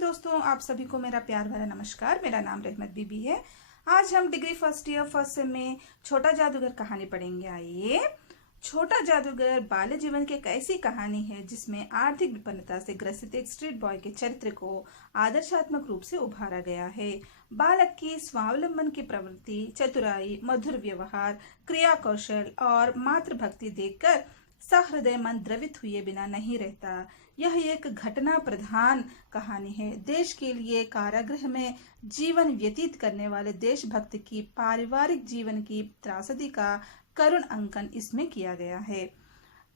दोस्तों, आप सभी को मेरा प्यार भरा नमस्कार। मेरा नाम रहमत बीबी है। आज हम degree first year first sem में छोटा जादूगर कहानी पढ़ेंगे। आइए। छोटा जादूगर बाल्य जीवन की एक ऐसी कहानी है जिसमें आर्थिक विपन्नता से ग्रसित एक स्ट्रीट बॉय के चरित्र को आदर्शात्मक रूप से उभारा गया है। बालक की स्वावलंबन की प्रवृत्ति, चतुराई, मधुर व्यवहार, क्रिया कौशल और मातृभक्ति देखकर सहृदय मन द्रवित हुए बिना नहीं रहता। यह एक घटना प्रधान कहानी है। देश के लिए कारागृह में जीवन व्यतीत करने वाले देशभक्त की पारिवारिक जीवन की त्रासदी का करुण अंकन इसमें किया गया है।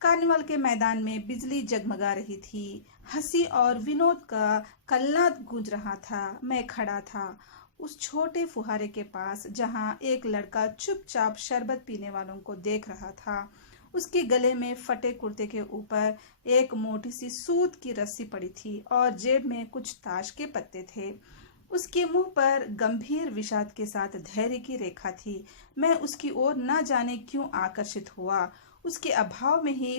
कार्निवल के मैदान में बिजली जगमगा रही थी। हंसी और विनोद का कलनाद गूंज रहा था। मैं खड़ा था उस छोटे फुहारे के पास जहां एक लड़का चुपचाप शरबत पीने वालों को देख रहा था। उसके गले में फटे कुर्ते के ऊपर एक मोटी सी सूत की रस्सी पड़ी थी और जेब में कुछ ताश के पत्ते थे। उसके मुंह पर गंभीर विषाद के साथ धैर्य की रेखा थी। मैं उसकी ओर न जाने क्यों आकर्षित हुआ। उसके अभाव में ही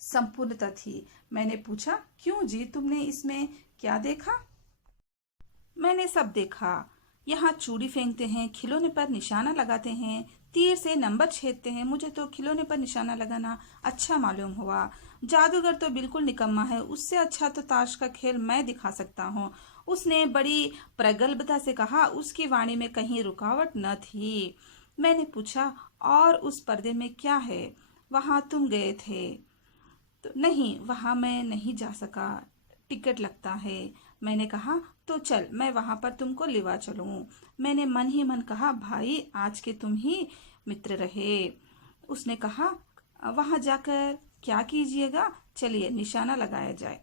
संपूर्णता थी। मैंने पूछा, क्यों जी, तुमने इसमें क्या देखा? मैंने सब देखा। यहाँ चूड़ी फेंकते हैं, खिलौने पर निशाना लगाते हैं, तीर से नंबर छेदते हैं। मुझे तो खिलौने पर निशाना लगाना अच्छा मालूम हुआ। जादूगर तो बिल्कुल निकम्मा है। उससे अच्छा तो ताश का खेल मैं दिखा सकता हूँ। उसने बड़ी प्रगल्भता से कहा। उसकी वाणी में कहीं रुकावट न थी। मैंने पूछा, और उस पर्दे में क्या है? वहां तुम गए थे? तो नहीं, वहां मैं नहीं जा सका, टिकट लगता है। मैंने कहा, तो चल, मैं वहां पर तुमको लिवा चलूं। मैंने मन ही मन कहा, भाई आज के तुम ही मित्र रहे। उसने कहा, वहां जाकर क्या कीजिएगा? चलिए निशाना लगाया जाए।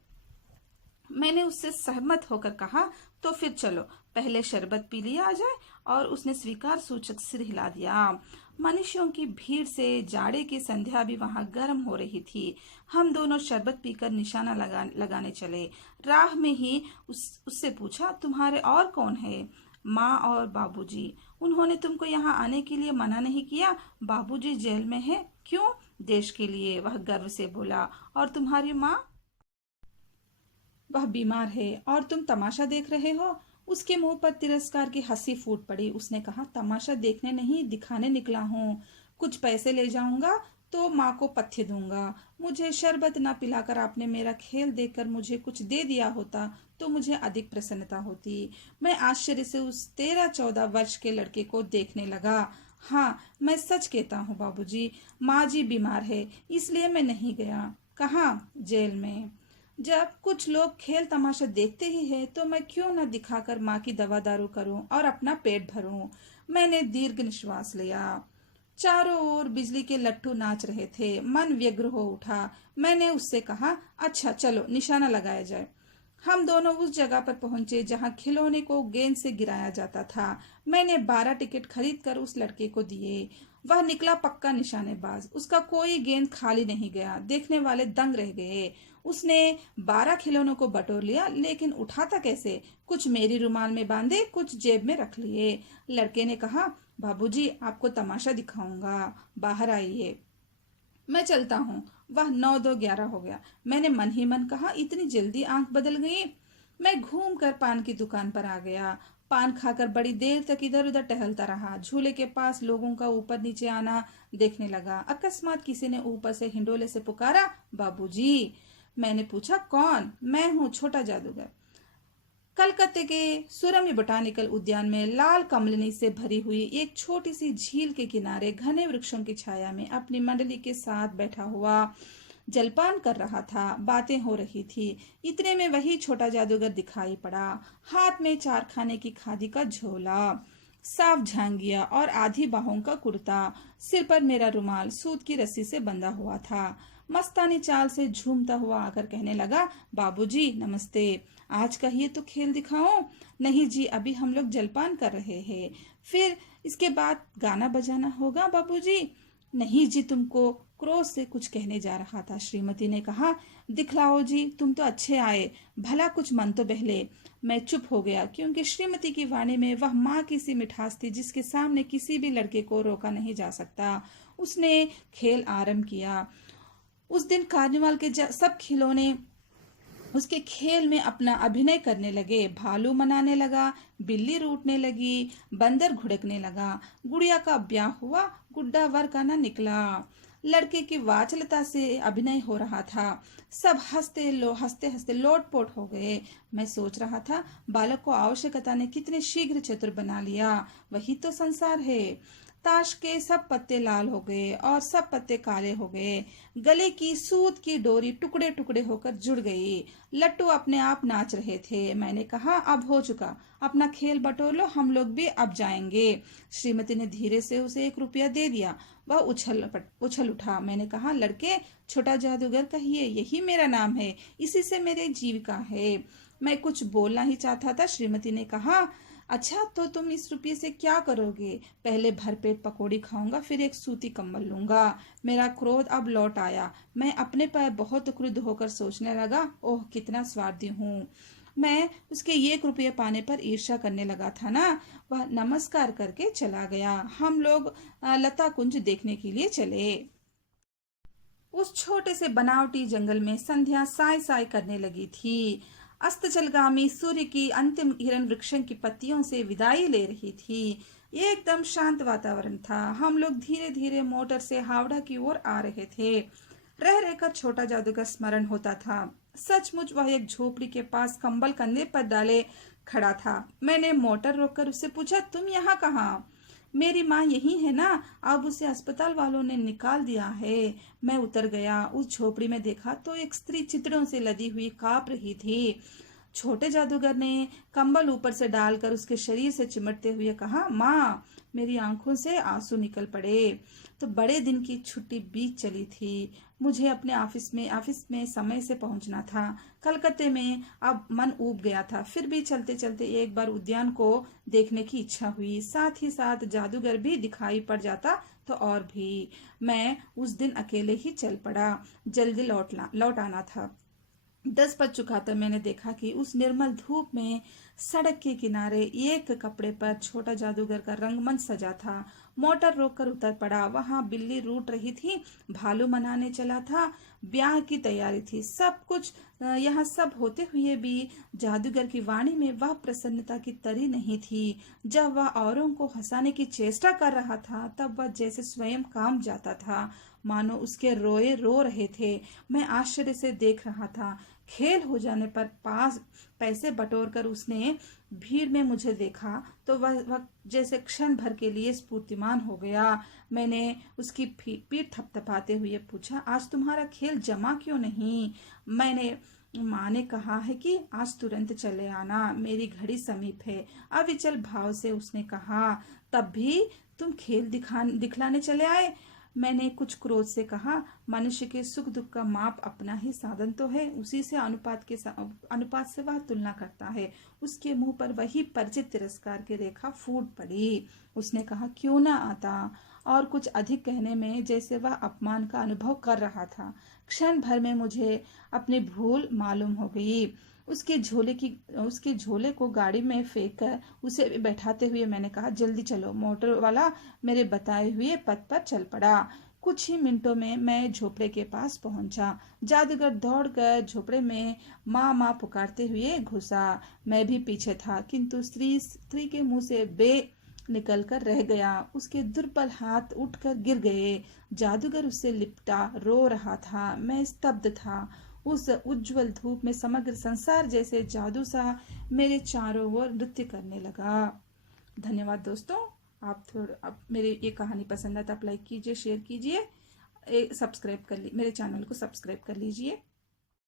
मैंने उससे सहमत होकर कहा, तो फिर चलो पहले शरबत पी लिया जाए। और उसने स्वीकार सूचक सिर हिला दिया। मनुष्यों की भीड़ से जाड़े की संध्या भी वहां गर्म हो रही थी। हम दोनों शरबत पीकर निशाना लगाने चले। राह में ही उससे पूछा, तुम्हारे और कौन है? माँ और बाबूजी। उन्होंने तुमको यहाँ आने के लिए मना नहीं किया? बाबूजी जेल में है। क्यों? देश के लिए, वह गर्व से बोला। और तुम्हारी माँ? वह बीमार है और तुम तमाशा देख रहे हो। उसके मुंह पर तिरस्कार की हंसी फूट पड़ी। उसने कहा, तमाशा देखने नहीं, दिखाने निकला हूँ। कुछ पैसे ले जाऊंगा तो माँ को पथ्य दूंगा। मुझे शरबत न पिलाकर आपने मेरा खेल देखकर मुझे कुछ दे दिया होता तो मुझे अधिक प्रसन्नता होती। मैं आश्चर्य से उस 13-14 वर्ष के लड़के को देखने लगा। हाँ, मैं सच कहता हूँ बाबूजी, माँ जी बीमार है, इसलिए मैं नहीं गया। कहाँ? जेल में। जब कुछ लोग खेल तमाशा देखते ही हैं, तो मैं क्यों न दिखाकर माँ की दवा दारू करूं और अपना पेट भरूं। मैंने दीर्घ निश्वास लिया। चारों ओर बिजली के लट्टू नाच रहे थे। मन व्यग्र हो उठा। मैंने उससे कहा, अच्छा चलो निशाना लगाया जाए। हम दोनों उस जगह पर पहुंचे जहां खिलौने को गेंद से गिराया जाता था। मैंने 12 टिकट खरीद कर उस लड़के को दिए। वह निकला पक्का निशानेबाज। उसका कोई गेंद खाली नहीं गया। देखने वाले दंग रह गए। उसने 12 खिलौनों को बटोर लिया, लेकिन उठाता कैसे? कुछ मेरी रुमाल में बांधे, कुछ जेब में रख लिए। लड़के ने कहा, बाबूजी आपको तमाशा दिखाऊंगा, बाहर आइए। मैं चलता हूँ। वह 9-2-11 हो गया। मैंने मन ही मन कहा, इतनी जल्दी आंख बदल गई। मैं घूम कर पान की दुकान पर आ गया। पान खाकर बड़ी देर तक इधर उधर टहलता रहा। झूले के पास लोगों का ऊपर नीचे आना देखने लगा। अकस्मात किसी ने ऊपर से हिंडोले से पुकारा, बाबूजी। मैंने पूछा, कौन? मैं हूँ, छोटा जादूगर। कलकत्ते के सुरम्य बोटानिकल उद्यान में लाल कमलनी से भरी हुई एक छोटी सी झील के किनारे घने वृक्षों की छाया में अपनी मंडली के साथ बैठा हुआ जलपान कर रहा था। बातें हो रही थी। इतने में वही छोटा जादूगर दिखाई पड़ा। हाथ में 4 खाने की खादी का झोला, साफ झांगिया और आधी बाहों का कुर्ता। सिर पर मेरा रुमाल सूत की रस्सी से बंधा हुआ था। मस्तानी चाल से झूमता हुआ आकर कहने लगा, बाबूजी नमस्ते। आज कहिए तो खेल दिखाओ। नहीं जी, अभी हम लोग जलपान कर रहे हैं। फिर इसके बाद गाना बजाना होगा बाबूजी। नहीं जी, तुमको क्रोध से कुछ कहने जा रहा था। श्रीमती ने कहा, दिखलाओ जी, तुम तो अच्छे आए, भला कुछ मन तो बहले। मैं चुप हो गया, क्योंकि श्रीमती की वाणी में वह माँ की सी मिठास थी जिसके सामने किसी भी लड़के को रोका नहीं जा सकता। उसने खेल आरंभ किया। उस दिन कार्निवाल के सब खिलौने उसके खेल में अपना अभिनय करने लगे। भालू मनाने लगा, बिल्ली रूठने लगी, बंदर घुड़कने लगा। गुड़िया का ब्याह हुआ, गुड्डा वर का न निकला। लड़के की वाचलता से अभिनय हो रहा था। सब हंसते हंसते लोटपोट हो गए। मैं सोच रहा था, बालक को आवश्यकता ने कितने शीघ्र चतुर बना लिया। वही तो संसार है। ताश के सब पत्ते लाल हो गए और सब पत्ते काले हो गए। गले की सूत की डोरी टुकड़े टुकड़े होकर जुड़ गई। लट्टू अपने आप नाच रहे थे। मैंने कहा, अब हो चुका, अपना खेल बटोर लो, हम लोग भी अब जाएंगे। श्रीमती ने धीरे से उसे 1 रुपया दे दिया। वह उछल उठा। मैंने कहा, लड़के, छोटा जादूगर कहिए, यही मेरा नाम है, इसी से मेरी जीविका है। मैं कुछ बोलना ही चाहता था। श्रीमती ने कहा, अच्छा तो तुम इस रुपये से क्या करोगे? पहले भरपेट पकौड़ी खाऊंगा, फिर एक सूती कंबल लूंगा। मेरा क्रोध अब लौट आया। मैं अपने पर बहुत क्रुद्ध होकर सोचने लगा, ओह कितना स्वार्थी हूँ मैं। उसके 1 रुपये पाने पर ईर्ष्या करने लगा था ना। वह नमस्कार करके चला गया। हम लोग लता कुंज देखने के लिए चले। उस छोटे से बनावटी जंगल में संध्या साय साय करने लगी थी। अस्ताचलगामी सूर्य की अंतिम किरण वृक्षों की पत्तियों से विदाई ले रही थी। एकदम शांत वातावरण था। हम लोग धीरे धीरे मोटर से हावड़ा की ओर आ रहे थे। रह रहकर छोटा जादूगर स्मरण होता था। सचमुच वह एक झोपड़ी के पास कंबल कंधे पर डाले खड़ा था। मैंने मोटर रोककर उससे पूछा, तुम यहाँ कहाँ? मेरी माँ यही है ना, अब उसे अस्पताल वालों ने निकाल दिया है। मैं उतर गया। उस झोपड़ी में देखा तो एक स्त्री चितड़ों से लदी हुई कांप रही थी। छोटे जादूगर ने कंबल ऊपर से डालकर उसके शरीर से चिमटते हुए कहा, माँ। मेरी आंखों से आंसू निकल पड़े। तो बड़े दिन की छुट्टी बीत चली थी। मुझे अपने ऑफिस में समय से पहुंचना था। कलकत्ते में अब मन ऊब गया था। फिर भी चलते चलते एक बार उद्यान को देखने की इच्छा हुई। साथ ही साथ जादूगर भी दिखाई पड़ जाता तो और भी। मैं उस दिन अकेले ही चल पड़ा। जल्दी लौट आना था। 10 बज चुका था। मैंने देखा कि उस निर्मल धूप में सड़क के किनारे एक कपड़े पर छोटा जादूगर का रंगमंच सजा था। मोटर रोककर उतर पड़ा। वहां बिल्ली रूठ रही थी, भालू मनाने चला था, ब्याह की तैयारी थी। सब कुछ यहाँ सब होते हुए भी जादूगर की वाणी में वह प्रसन्नता की तरी नहीं थी। जब वह औरों को हंसाने की चेष्टा कर रहा था, तब वह जैसे स्वयं काम जाता था, मानो उसके रोए रो रहे थे। मैं आश्चर्य से देख रहा था। खेल हो जाने पर पास पैसे बटोर कर उसने भीड़ में मुझे देखा तो वह जैसे क्षण भर के लिए स्फूर्तिमान हो गया। मैंने उसकी पीठ थपथपाते हुए पूछा, आज तुम्हारा खेल जमा क्यों नहीं? माँ ने कहा है कि आज तुरंत चले आना, मेरी घड़ी समीप है, अविचल भाव से उसने कहा। तब भी तुम खेल दिखलाने चले आए? मैंने कुछ क्रोध से कहा, मनुष्य के सुख दुख का माप अपना ही साधन तो है, उसी से अनुपात से वह तुलना करता है। उसके मुंह पर वही परिचित तिरस्कार की रेखा फूट पड़ी। उसने कहा, क्यों ना आता? और कुछ अधिक कहने में जैसे वह अपमान का अनुभव कर रहा था। क्षण भर में मुझे अपनी भूल मालूम हो गई। उसके झोले को गाड़ी में फेंक कर उसे बैठाते हुए मैंने कहा, जल्दी चलो। मोटर वाला मेरे बताए हुए पथ पर चल पड़ा। कुछ ही मिनटों में मैं झोपड़े के पास पहुंचा। जादूगर दौड़कर झोपड़े में माँ माँ पुकारते हुए घुसा। मैं भी पीछे था, किंतु स्त्री के मुंह से बे निकल कर रह गया। उसके दुर्बल हाथ उठकर गिर गए। जादूगर उससे लिपटा रो रहा था। मैं स्तब्ध था। उस उज्जवल धूप में समग्र संसार जैसे जादू सा मेरे चारों ओर नृत्य करने लगा। धन्यवाद दोस्तों। आप मेरी ये कहानी पसंद आए तो आप लाइक कीजिए, शेयर कीजिए, सब्सक्राइब कर मेरे चैनल को सब्सक्राइब कर लीजिए।